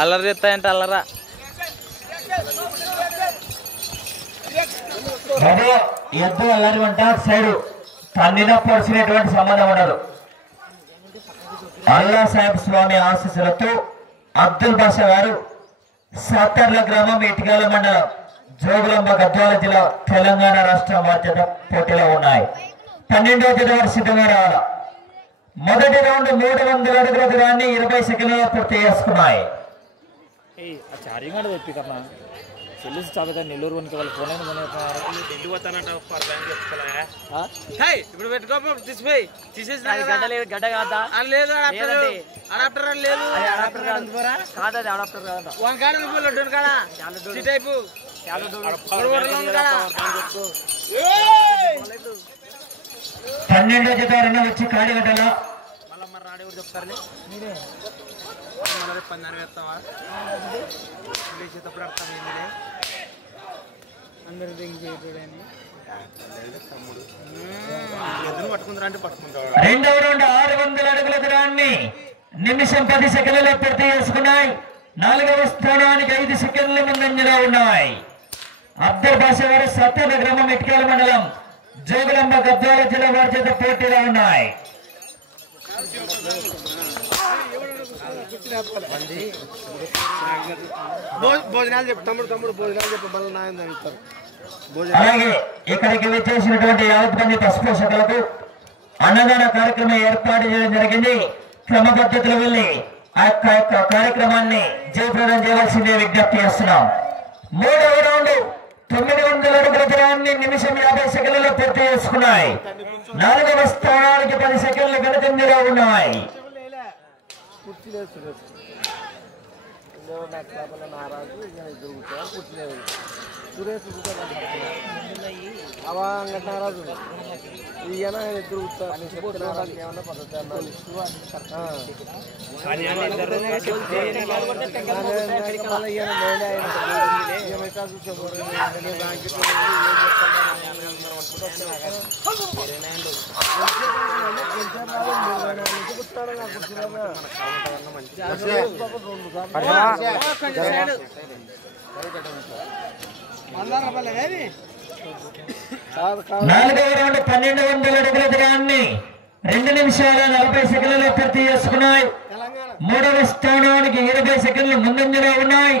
అల్లరి చెప్తాయంటే అల్లరా ఎద్దు అల్లరి వంట సైడు తన్నిన పొడిచినటువంటి సంబంధం ఉండదు. అల్లా సాహెబ్ స్వామి ఆశీస్సులతో అబ్దుల్ బాషా గారు సాతర్ల గ్రామం ఇటుకాల మండలం జోగులాంబ గద్వాల జిల్లా తెలంగాణ రాష్ట్రం బాధ్యత పోటీలో ఉన్నాయి. 12వ జత వారు సిద్ధంగా రావాలా. మొదటి రౌండ్ 300 అడుగుల దూరాన్ని 20 సెకండ్లలో పూర్తి చేసుకున్నాయి. నెల్లూరు ఇప్పుడు పెట్టుకో తీసిపోయి తీసేసి గడ్డ కాదా లేదు అడాప్టర్ లేదు కాదు అడాప్టర్ కాదా 1 కాడ రూపాయలు కాడా టైపు 12వ జత వారు వచ్చి కాడిగడ్డల మళ్ళీ మరి రాడి కూడా చెప్తారు మీరే పందాన్ని వేస్తావా లేచేటప్పుడు అర్థం ఏంటిదే అందరూ దిగిపోయాడని తమ్ముడు ఎదురు పట్టుకుంటారా అంటే పట్టుకుంటాడు. రెండవ రౌండ్ 600 అడుగుల దూరాన్ని నిమిషం 10 సెకండ్లలో పూర్తి చేసుకున్నాయి. 4వ స్థానానికి 5 సెకండ్ల ముందంజలో ఉన్నాయి. అబ్దుల్ బాషా గారు సత్తర్ల గ్రామం ఇటుకాల మండలం జోగులాంబ గద్వాల జిల్లా వారి చేత పోటీలో ఉన్నాయి. భోజనాలు చెప్పు తమ్ముడు భోజనాలు చెప్పు మళ్ళీ నాయన తగ్గుతారు. అలాగే ఇక్కడికి వచ్చేసినటువంటి 50 మంది పశుపోషకులకు అన్నదాన కార్యక్రమం ఏర్పాటు చేయడం జరిగింది. క్రమ పద్ధతిలో వెళ్ళి ఆ యొక్క కార్యక్రమాన్ని జయప్రదం చేయవలసిందే విజ్ఞప్తి చేస్తున్నాం. 3వ రౌండ్ 900 అడుగుల దూరాన్ని నిమిషం 50 సెకండ్లలో పూర్తి చేసుకున్నాయి. 4వ స్థానానికి 10 సెకండ్లు వెనుకంజలో ఉన్నాయి. నారాజు ఈయన నాలుగవ రౌండ్ 1200 అడుగుల దూరాన్ని 2 నిమిషాల 40 సెకండ్లలో పూర్తి చేసుకున్నాయి. 3వ స్థానానికి 20 సెకండ్లు ముందంజలో ఉన్నాయి.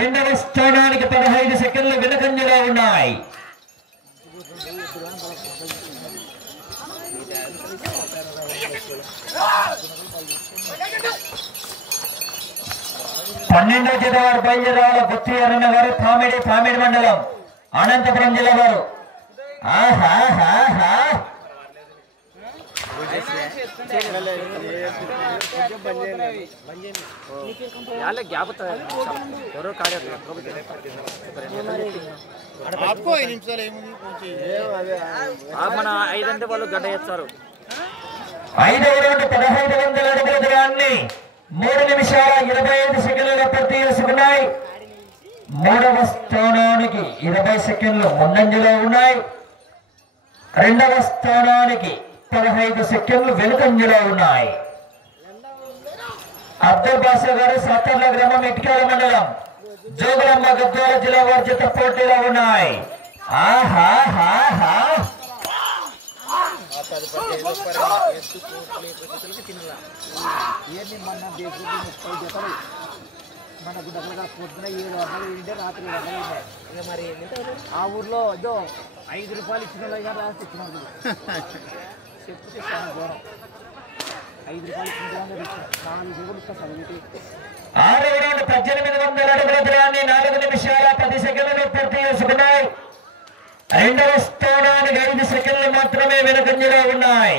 2వ స్థానానికి 15 సెకండ్లు వెనుకంజలో ఉన్నాయి. పన్నెండవ జత వారు బయలుదేరాల గుత్తి అరుణ గారు పామిడి మండలం అనంతపురం జిల్లా వారు. మన 5 అంటే వాళ్ళు గడ్డ చేస్తారు. 5వ రౌండ్ 1500 అడుగుల దూరాన్ని 3 నిమిషాల 25 సెకండ్లలో పూర్తి చేసుకున్నాయి. 3వ స్థానానికి 20 సెకండ్లు ముందంజలో ఉన్నాయి. 2వ స్థానానికి 15 సెకండ్లు వెనుకంజలో ఉన్నాయి. అబ్దుల్ బాషా గారు సత్తర్ల గ్రామం ఇటుకాల మండలం జోగులాంబ గద్వాల జిల్లా వారి చేత పోటీలో ఉన్నాయి. మనకు దగ్గర పొద్దున 7 రాత్రి మరి ఆ ఊర్లో ఏదో 5 రూపాయలు ఇచ్చిన రాసి ఇచ్చినారు చెప్తే చాలా దూరం 5 రూపాయలు ఇచ్చిన 4 రూపాయలు ఇస్తా చదివితే 6వ రౌండ్ 1800 అడుగుల దూరాన్ని 4 నిమిషాల 10 సెకండ్లు పూర్తి చేసుకున్నాయి. 2వ స్థానానికి 5 సెకండ్లు మాత్రమే వెనుకంజలో ఉన్నాయి.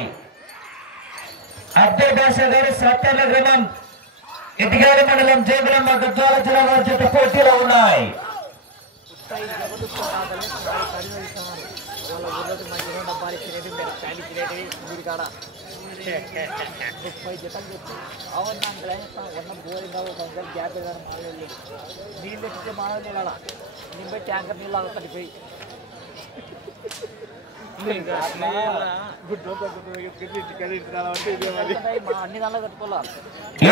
అబ్దుల్ బాషా గారు సత్తర్ల గ్రామం ఇటుకాల మండలం జోగులాంబ గద్వాల జిల్లా వారి చేత పోటీలో ఉన్నాయి. డబ్బాలు ఇచ్చినవి ప్యాన్ ఇచ్చినవి మీరు కాడ 30 జతలు చెప్పి అవును ఉన్న బోరింగ్ ఒక గ్యాప్ మానవులు నీళ్ళు ఎక్కితే మానవులు కాడ నింపై ట్యాంకర్ నీళ్ళు అలా పడిపోయి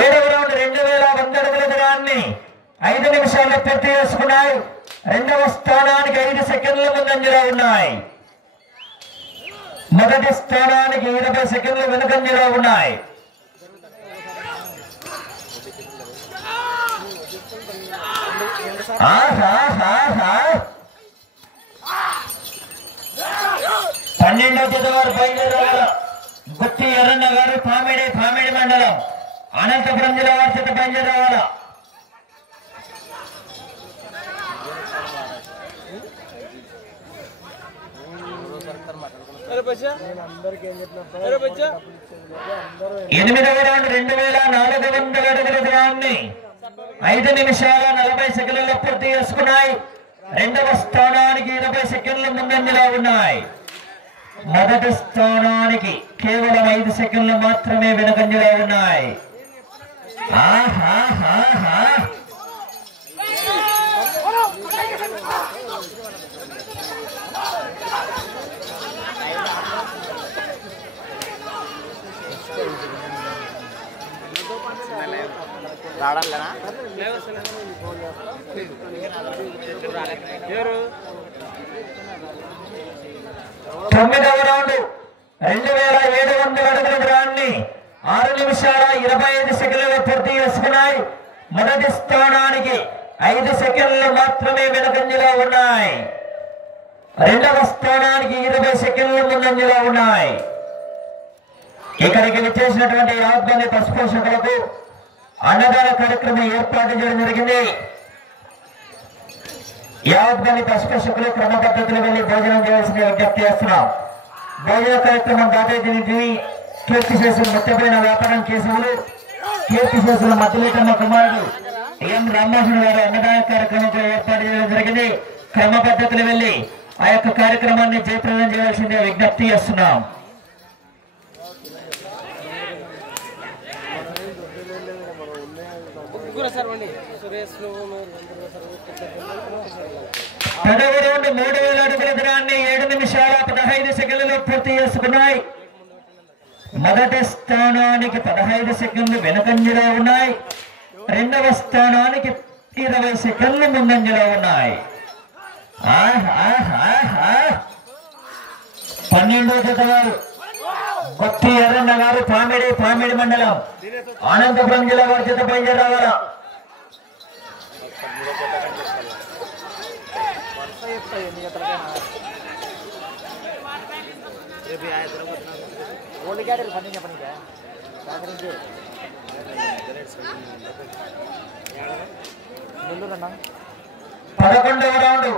ఏడవ రౌండ్ 2100 అడుగుల దూరాన్ని దూరాన్ని 5 నిమిషాల్లో పూర్తి చేసుకున్నాయి. రెండవ స్థానానికి 5 సెకండ్ల ముందంజలో ఉన్నాయి. మొదటి స్థానానికి 20 సెకండ్లు వెనుకంజలో ఉన్నాయి. పన్నెండవ జత వారు బయలుదేరాల. గుత్తి ఎర్రన్న గారు పామిడి మండలం అనంతపురం జిల్లా వారి చేత బయలుదేరాల. ఎనిమిదవ రౌండ్ 2400 అడుగుల దూరాన్ని 5 నిమిషాల 40 సెకండ్లలో పూర్తి చేసుకున్నాయి. రెండవ స్థానానికి 20 సెకండ్ల ముందంజలో ఉన్నాయి. మొదటి స్థానానికి కేవలం 5 సెకండ్లు మాత్రమే వెనుకంజలో ఉన్నాయి. తొమ్మిదవ రౌండ్ 2700 అడుగుల దూరాన్ని 6 నిమిషాల 25 సెకండ్లలో పూర్తి చేసుకున్నాయి. మొదటి స్థానానికి 5 సెకండ్లు మాత్రమే వెనుకంజలో ఉన్నాయి. రెండవ స్థానానికి 20 సెకండ్లు ముందంజలో ఉన్నాయి. ఇక్కడికి విచ్చేసినటువంటి యావత్ పశుపోషకులకు అన్నదాన కార్యక్రమం ఏర్పాటు చేయడం జరిగింది. యావత్ మంది పశుపోషకులు క్రమ పద్ధతిలో వెళ్లి భోజనం చేయాల్సిన విజ్ఞప్తి చేస్తున్నాం. భోజన కార్యక్రమం దాటేది కీర్తి చేసిన ముత్తపైన వ్యాపారం కేసులు కీర్తి చేసిన మధ్యలేటన్న కుమారుడు ఎం రామ్మోహన్ గారు అన్నదాన కార్యక్రమం ఏర్పాటు చేయడం జరిగింది. క్రమ పద్ధతిలో వెళ్లి ఆ యొక్క కార్యక్రమాన్ని జయప్రదం చేయాల్సిందే విజ్ఞప్తి చేస్తున్నాం. పదవ రౌండ్ 3000 అడుగుల దూరాన్ని 7 నిమిషాల 15 సెకండ్లలో పూర్తి చేసుకున్నాయి. మొదటి స్థానానికి 15 సెకండ్లు వెనుకంజలో ఉన్నాయి. రెండవ స్థానానికి 20 సెకండ్లు ముందంజలో ఉన్నాయి. 12వ జత వారు గుత్తి ఎర్రన్న గారు పామిడి మండలం అనంతపురం జిల్లా వారి చేత బయలుదేరావాలా. పదకొండవ రౌండ్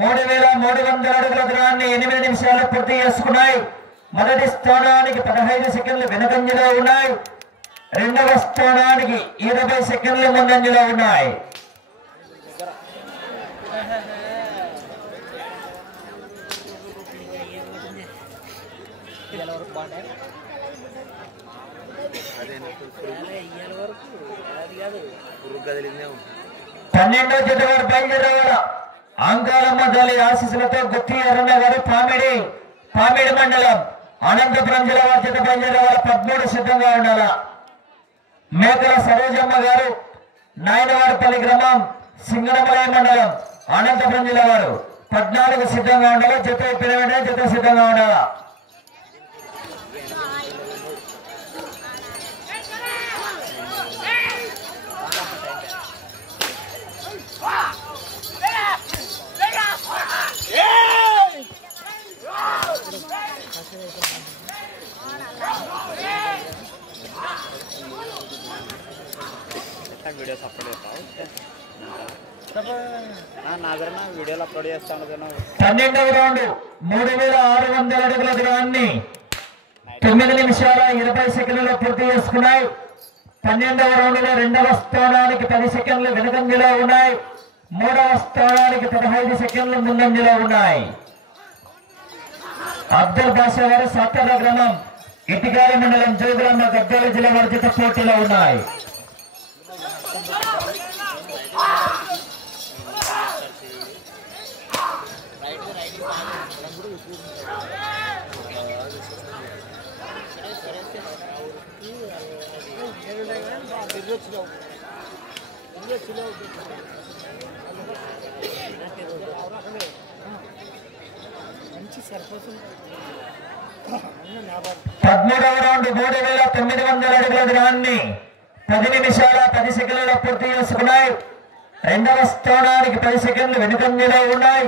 3300 అడుగుల దూరాన్ని 8 నిమిషాలు పూర్తి చేసుకున్నాయి. మొదటి స్థానానికి 15 సెకండ్లు వెనుకంజలో ఉన్నాయి. రెండవ స్థానానికి 20 సెకండ్లు ముందంజలో ఉన్నాయి. పన్నెండో జత వారు బయలుదేరాల. అంకాలమ్మ తల్లి ఆశీస్సులతో గుత్తి ఎర్రన్న గారు పామిడి మండలం అనంతపురం జిల్లా వారి చేత బయలుదేరాల. 13 సిద్ధంగా ఉండాలా. మేకల సరోజమ్మ గారు నాయనవారిపల్లి గ్రామం సింగనమలయ మండలం అనంతపురం జిల్లా వారు 14 సిద్ధంగా ఉండాలి. జత అయిపోయిన వెంటనే జత సిద్ధంగా ఉండాలా. వీడియోస్ అప్లోడ్ వీడియోలు అప్లోడ్ చేస్తాను. 12వ రౌండ్ 3600 అడుగుల దూరాన్ని 9 నిమిషాల 20 సెకండ్లలో పూర్తి చేసుకున్నాయి. 12వ రౌండ్ లో రెండవ స్థానానికి 10 సెకండ్లు వెనుకంజలో ఉన్నాయి. మూడవ స్థానానికి 15 సెకండ్లు ముందంజలో ఉన్నాయి. అబ్దుల్ బాషా గారు సాతర్ల గ్రామం ఇటికాల మండలం జోగులమ్మ గద్వాల జిల్లా వారి చేత పోటీలో ఉన్నాయి. 13వ రౌండ్ 3900 అడుగుల దూరాన్ని 10 నిమిషాల 10 సెకండ్లలో పూర్తి చేసుకున్నాయి. రెండవ స్థానానికి 10 సెకండ్లు వెనుకంజలో ఉన్నాయి.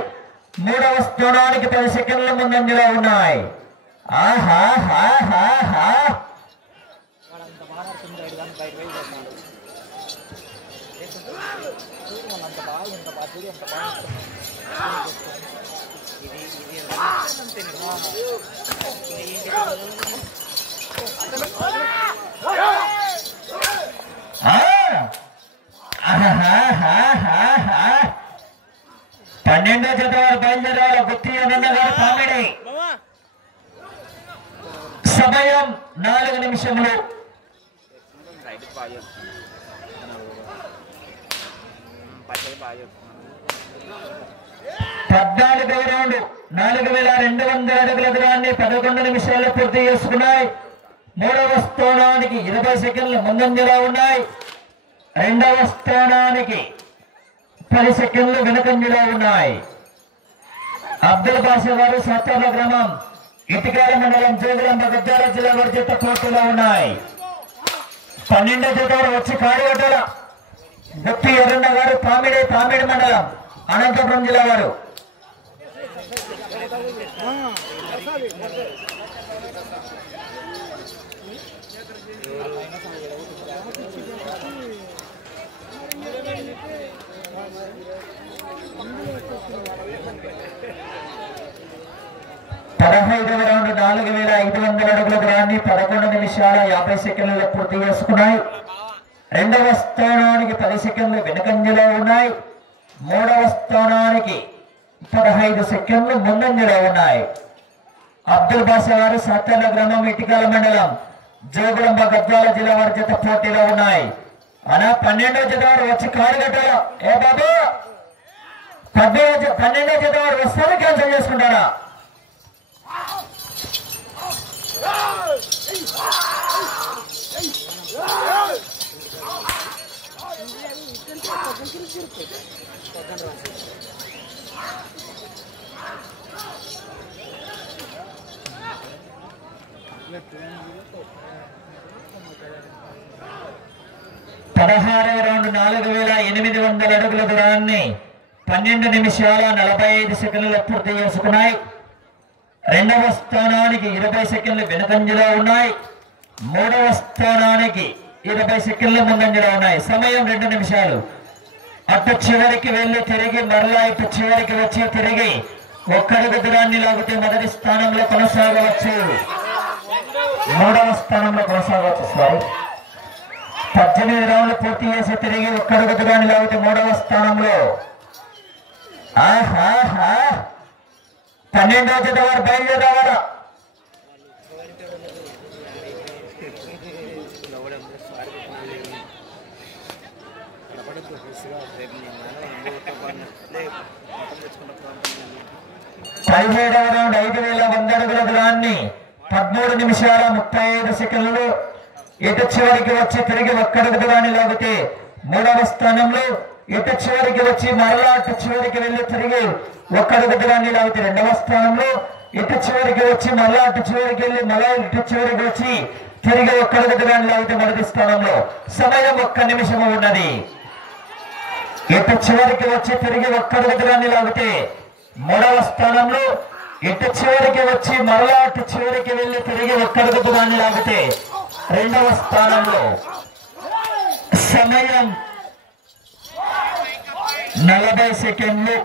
మూడవ స్థానానికి 10 సెకండ్లు ముందంజలో ఉన్నాయి. ఆహాహాహాహా పన్నెండో జత వారు బయలుదేరాల గుత్తి అన్నగారు కామెడీ. సమయం 4 నిమిషములు. పద్నాలుగవ రౌండ్ 4200 అడుగుల దూరాన్ని 11 నిమిషాల్లో పూర్తి చేసుకున్నాయి. మూడవ స్థానానికి 20 సెకండ్లు ముందంజలో ఉన్నాయి. రెండవ స్థానానికి 10 సెకండ్లు వెనుకంజలో ఉన్నాయి. అబ్దుల్ బాషా గారు సత్తాల గ్రామం ఇటుకాల మండలం జోగులాంబ గద్వాల జిల్లా వారి జత పోటీలో ఉన్నాయి. 12వ జత వచ్చి కాడిగడ్డల గుత్తి ఎర్రన్న గారు పామిడి మండలం అనంతపురం జిల్లా వారు. పదహైదవ రౌండ్ 4500 అడుగుల దూరాన్ని 11 నిమిషాల 50 సెకండ్లలో పూర్తి చేసుకున్నాయి. రెండవ స్థానానికి 10 సెకండ్లు వెనుకంజలో ఉన్నాయి. మూడవ స్థానానికి 15 సెకండ్లు ముందంజలో ఉన్నాయి. అబ్దుల్ బాషా గారు సత్తర్ల గ్రామం ఇటికాల మండలం జోగులాంబ గద్వాల జిల్లా వారి జత పోటీలో ఉన్నాయి. అలా 12వ జత వారు వచ్చి కాడిగడ్డల ఏ బాబు 12వ జత వారు వస్తారో క్యాన్సిల్ చేసుకుంటారా? పదహారవ రౌండ్ 4800 అడుగుల దూరాన్ని 12 నిమిషాల 45 సెకండ్లలో పూర్తి చేసుకున్నాయి. రెండవ స్థానానికి 20 సెకండ్లు వెనుకంజలో ఉన్నాయి. మూడవ స్థానానికి 20 సెకండ్లు ముందంజలో ఉన్నాయి. సమయం 2 నిమిషాలు. అటు చివరికి వెళ్లి తిరిగి మరలా ఇటు చివరికి వచ్చి తిరిగి ఒక్కడుగు దూరాన్ని లాగితే మొదటి స్థానంలో కొనసాగవచ్చు. మూడవ స్థానంలో కొనసాగవచ్చు. సారీ 18 రౌండ్లు పూర్తి చేసి తిరిగి ఒక్కడుగు దూరాన్ని లాగితే మూడవ స్థానంలో. 12వ జత వారు బయలుదేరావాలా? పదిహేడవ రౌండ్ 5100 అడుగుల దూరాన్ని 13 నిమిషాల 35 సెకండ్లు. ఇటు చివరికి వచ్చి తిరిగి ఒక్కడుగు దూరాన్ని లాగితే మూడవ స్థానంలో. ఇటు చివరికి వచ్చి మరలా అటు చివరికి వెళ్లి తిరిగి ఒక్కడుగు దూరాన్ని లాగితే రెండవ స్థానంలో. ఇటు చివరికి వచ్చి మరలా అటు చివరికి వెళ్లి మరలా ఇటు చివరికి వచ్చి తిరిగి ఒక్కడుగు దూరాన్ని లాగితే మొదటి స్థానంలో. సమయం 1 నిమిషము ఉన్నది. ఇటు చివరికి వచ్చి తిరిగి ఒక్కడుగు దూరాన్ని లాగితే మూడవ స్థానంలో. ఇటు చివరికి వచ్చి మరలా అటు చివరికి వెళ్లి తిరిగి ఒక్కడుగు దూరాన్ని లాగితే రెండవ స్థానంలో. సమయం 40 సెకండ్లు.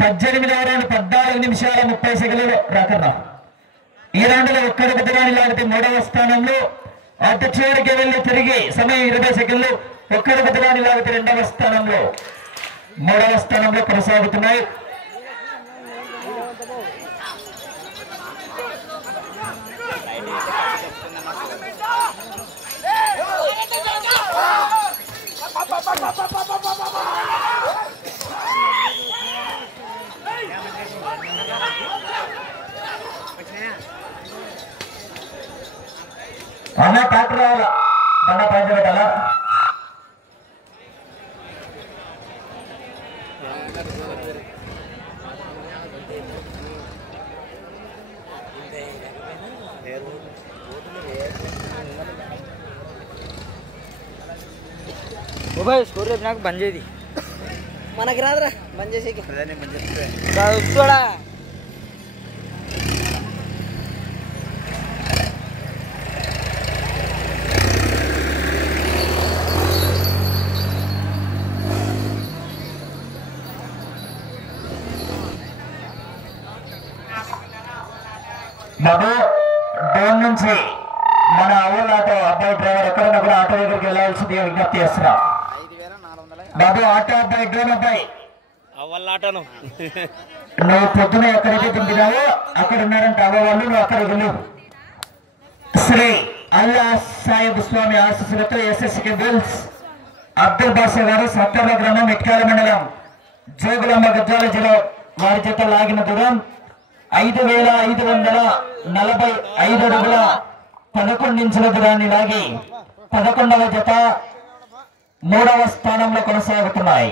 పద్దెనిమిదవ రౌండ్ 14 నిమిషాల 30 సెకండ్లు. రాకర్రా ఈ రౌండ్లో ఒక్కడుగు దూరాన్ని లాగితే మూడవ స్థానంలో. అటు చివరికి వెళ్లి తిరిగి సమయం 20 సెకండ్లు. ఒక్కడుగు దూరాన్ని లాగితే రెండవ స్థానంలో. మూడవ స్థానంలో కొనసాగుతున్నాయి. అన్న ట్రాక్టర్ రావాలా బండ పైన పెట్టాలా స్కోర్ రేపు నాకు బంద్ చేది మనకి రాదురా బంద్ చేసేకి చూడా బాబు డోన్ నుంచి మన ఊళ్ళో ఆటో అబ్బాయి డ్రైవర్ ఎక్కడన్నా కూడా ఆటో దగ్గరికి వెళ్ళాల్సింది విజ్ఞప్తి చేస్తున్నా బాబు ఆటో అబ్బాయి డ్రోన్ అబ్బాయి ఆటోను నువ్వు పొద్దున ఎక్కడైతే దింపినావో అక్కడ ఉన్నారంట అవ్వవాళ్ళు నువ్వు అక్కడికి వెళ్ళు శ్రీ అల్లా సాహిబ్ స్వామి ఆశీస్సులతో ఎస్ఎస్కి బిల్స్ అబ్దుల్ బాషా గారు సత్తర్ల గ్రామం ఇట్కాల మండలం జోగులమ్మ గద్వాల జిల్లా వారి చేత లాగిన దూరం 5,545 అడుగుల 11 ఇంచుల దూరాన్ని లాగి 11వ జత 3వ స్థానంలో కొనసాగుతున్నాయి.